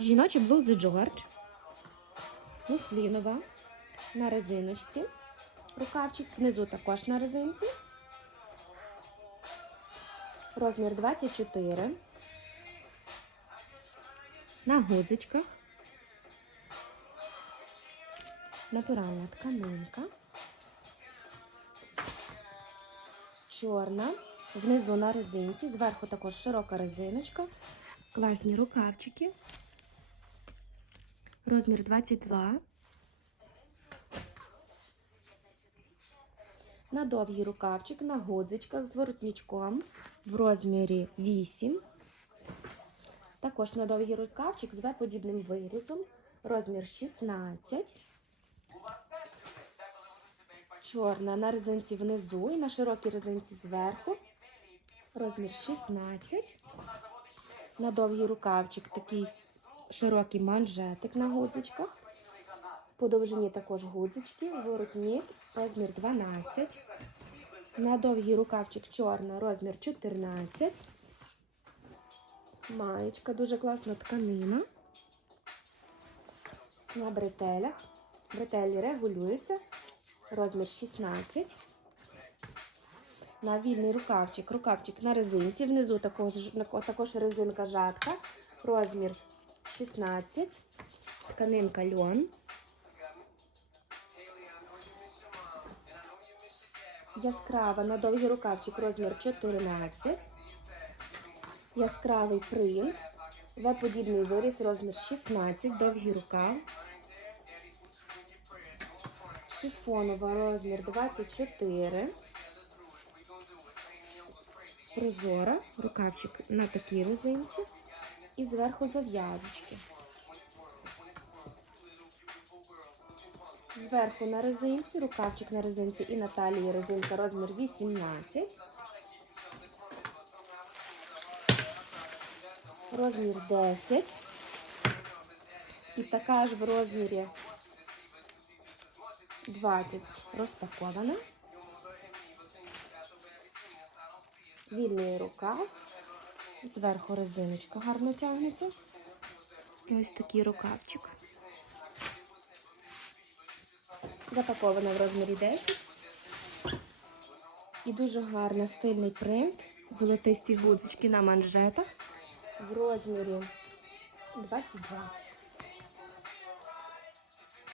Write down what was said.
Жіночі блузи Джордж. Муслінова на резиночці. Рукавчик внизу також на резинці. Розмір 24. На гудзичках. Натуральна тканинка. Чорна. Внизу на резинці. Зверху також широка резиночка. Класні рукавчики. Розмір 22. На довгий рукавчик на гудзичках з воротничком в розмірі 8. Також на довгий рукавчик з В-подібним вирізом. Розмір 16. Чорна на резинці внизу і на широкій резинці зверху. Розмір 16. На довгий рукавчик такий широкий манжетик на гудзичках. По довжині також гудзички, воротник, розмір 12. На довгий рукавчик чорна, розмір 14. Маєчка, дуже класна тканина. На бретелях. Бретелі регулюються. Розмір 16. На вільний рукавчик. Рукавчик на резинці. Внизу також, також резинка жатка. Розмір 16. Тканинка льон. Яскрава на довгий рукавчик розмір 14. Яскравий принт. В-подібний виріз розмір 16, довгий рукав. Шифонова розмір 24. Прозора. Рукавчик на такій резинці. І зверху зав'язочки. Зверху на резинці, рукавчик на резинці і на талії резинка розмір 18. Розмір 10. І така ж в розмірі 20 розпакована. Вільний рукав. Зверху резиночка гарно тягнеться. І ось такий рукавчик. Запакована в розмірі 10. І дуже гарний стильний принт. Золотисті гудзички на манжетах в розмірі 22.